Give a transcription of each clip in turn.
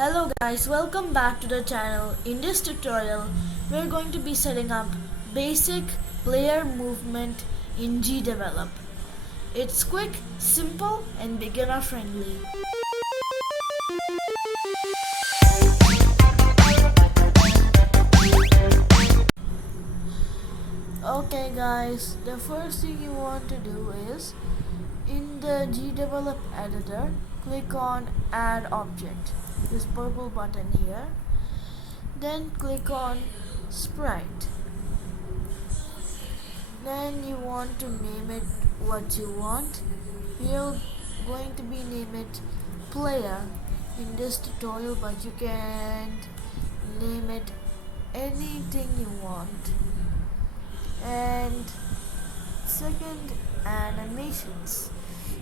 Hello guys, welcome back to the channel. In this tutorial, we're going to be setting up basic player movement in Gdevelop. It's quick, simple and beginner friendly. Okay guys, the first thing you want to do is, in the Gdevelop editor, click on Add Object, this purple button here. Then click on Sprite. Then you want to name it what you want. We're going to be name it Player in this tutorial, but you can name it anything you want. And second, animations.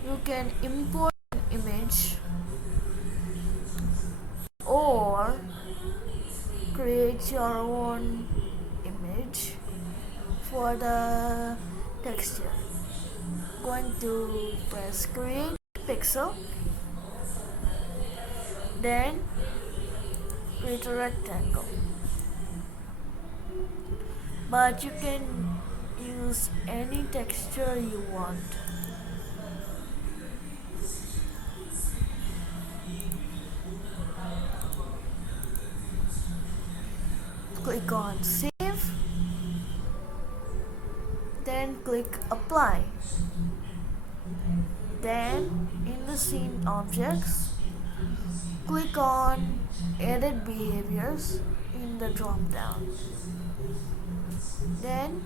You can import an image or create your own image for the texture. Going to press create pixel, then create a rectangle, but you can use any texture you want. Click on save, then click apply. Then in the scene objects, click on edit behaviors in the drop down. Then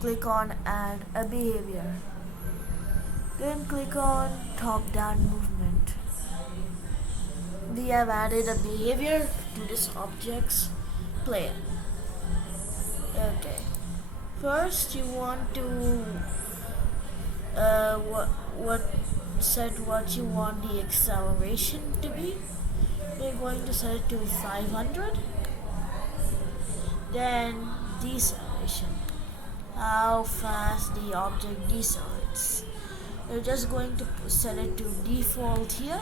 click on add a behavior. Then click on top down movement. We have added a behavior to this object's player. Okay. First, you want to set what you want the acceleration to be. We're going to set it to 500. Then deceleration, how fast the object decelerates. We're just going to set it to default here,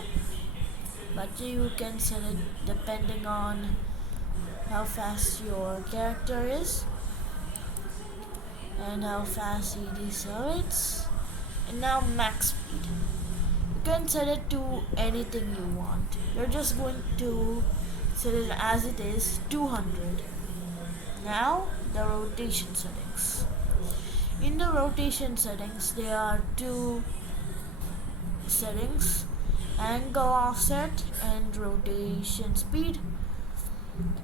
but you can set it depending on how fast your character is and how fast he decelerates. And now max speed, you can set it to anything you want. You're just going to set it as it is, 200. Now the rotation settings. In the rotation settings, there are two settings: angle offset and rotation speed.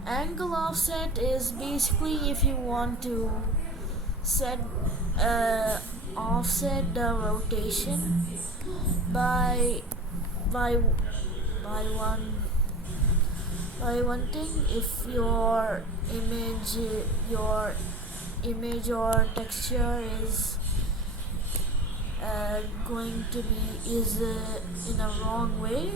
Angle offset is basically if you want to set offset the rotation by one thing. If your image or texture is going to be in a wrong way,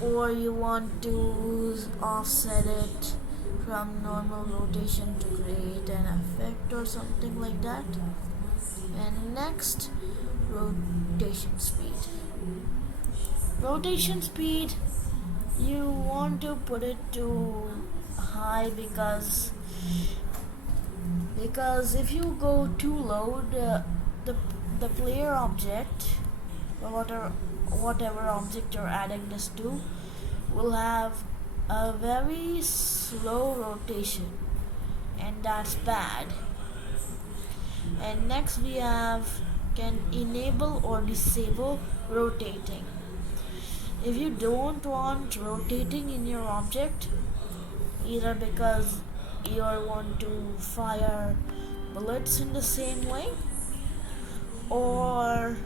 or you want to offset it from normal rotation to create an effect or something like that. And next, rotation speed. Rotation speed, you want to put it to high because if you go too low, the player object or whatever object you're adding this to will have a very slow rotation, and that's bad. And next we can enable or disable rotating. If you don't want rotating in your object, either because you want to fire bullets in the same way, or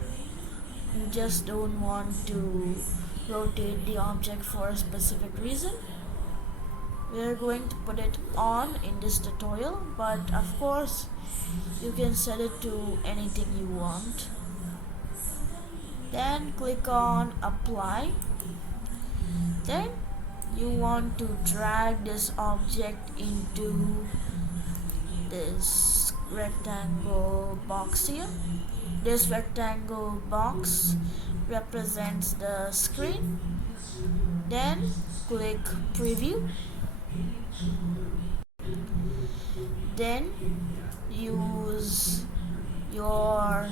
you just don't want to rotate the object for a specific reason, we are going to put it on in this tutorial, but of course you can set it to anything you want. Then click on apply. Then you want to drag this object into this rectangle box here. This rectangle box represents the screen. Then click preview. Then use your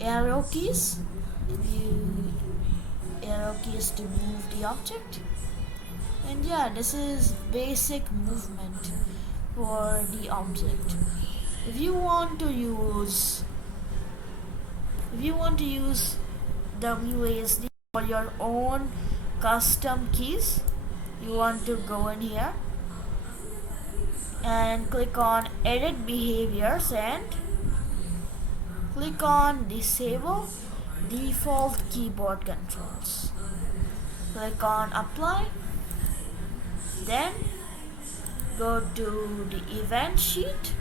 arrow keys to move the object. And yeah, this is basic movement for the object. If you want to use WASD for your own custom keys, you want to go in here and click on edit behaviors and click on disable default keyboard controls. Click on apply. Then go to the event sheet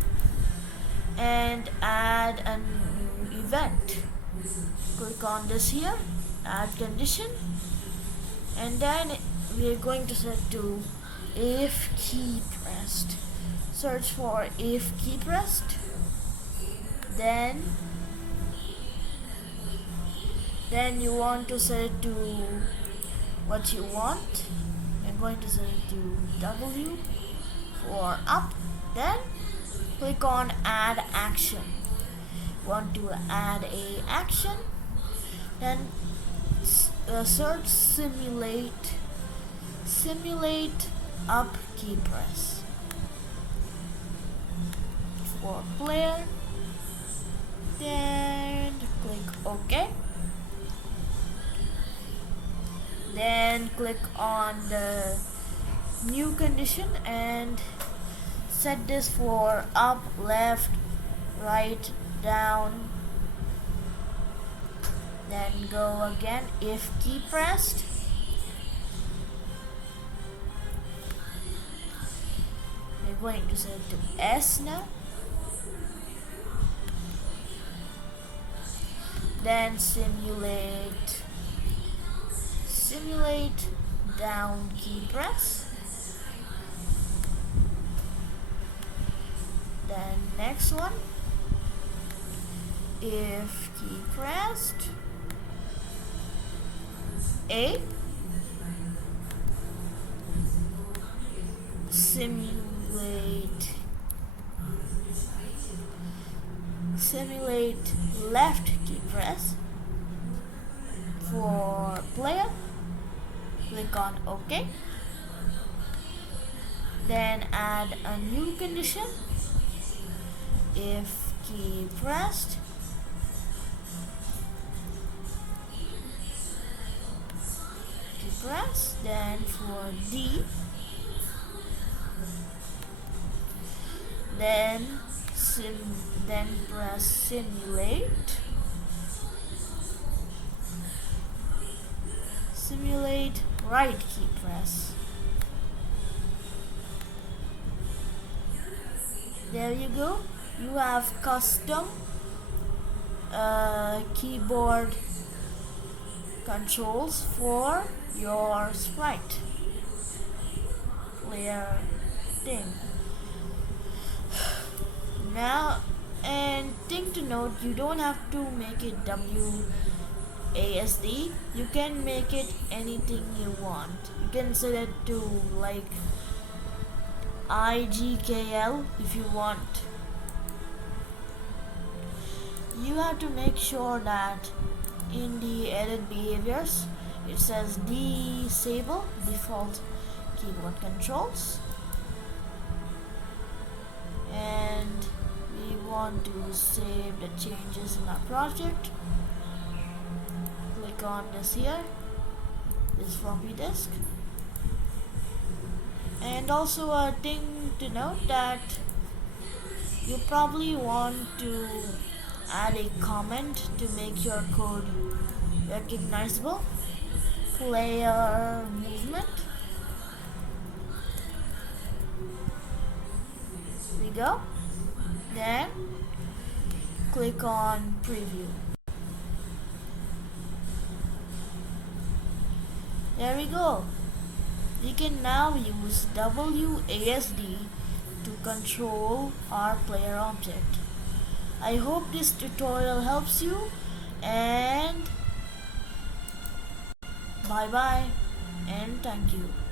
and add a new event. Click on this here, add condition, and then we are going to set to if key pressed. Search for if key pressed. Then you want to set it to what you want. I'm going to set it to W for up. Then click on add action. Want to add a action, then search simulate up key press for player, then click OK. Then click on the new condition and set this for up, left, right, down. Then go again if key pressed. We're going to set it to S now. Then simulate down key press. Then next one, if key pressed, A, simulate left key press for player. Click on OK. Then add a new condition. If key pressed, then for D, then press simulate right key press. There you go. You have custom keyboard controls for your sprite player thing. Now, and thing to note, you don't have to make it WASD. You can make it anything you want. You can set it to like IGKL if you want. You have to make sure that in the edit behaviors it says disable default keyboard controls, and we want to save the changes in our project. Click on this here, this floppy disk. And also a thing to note that you probably want to add a comment to make your code recognizable. Player movement. We go. Then click on preview. There we go. We can now use WASD to control our player object. I hope this tutorial helps you, and Bye bye and thank you.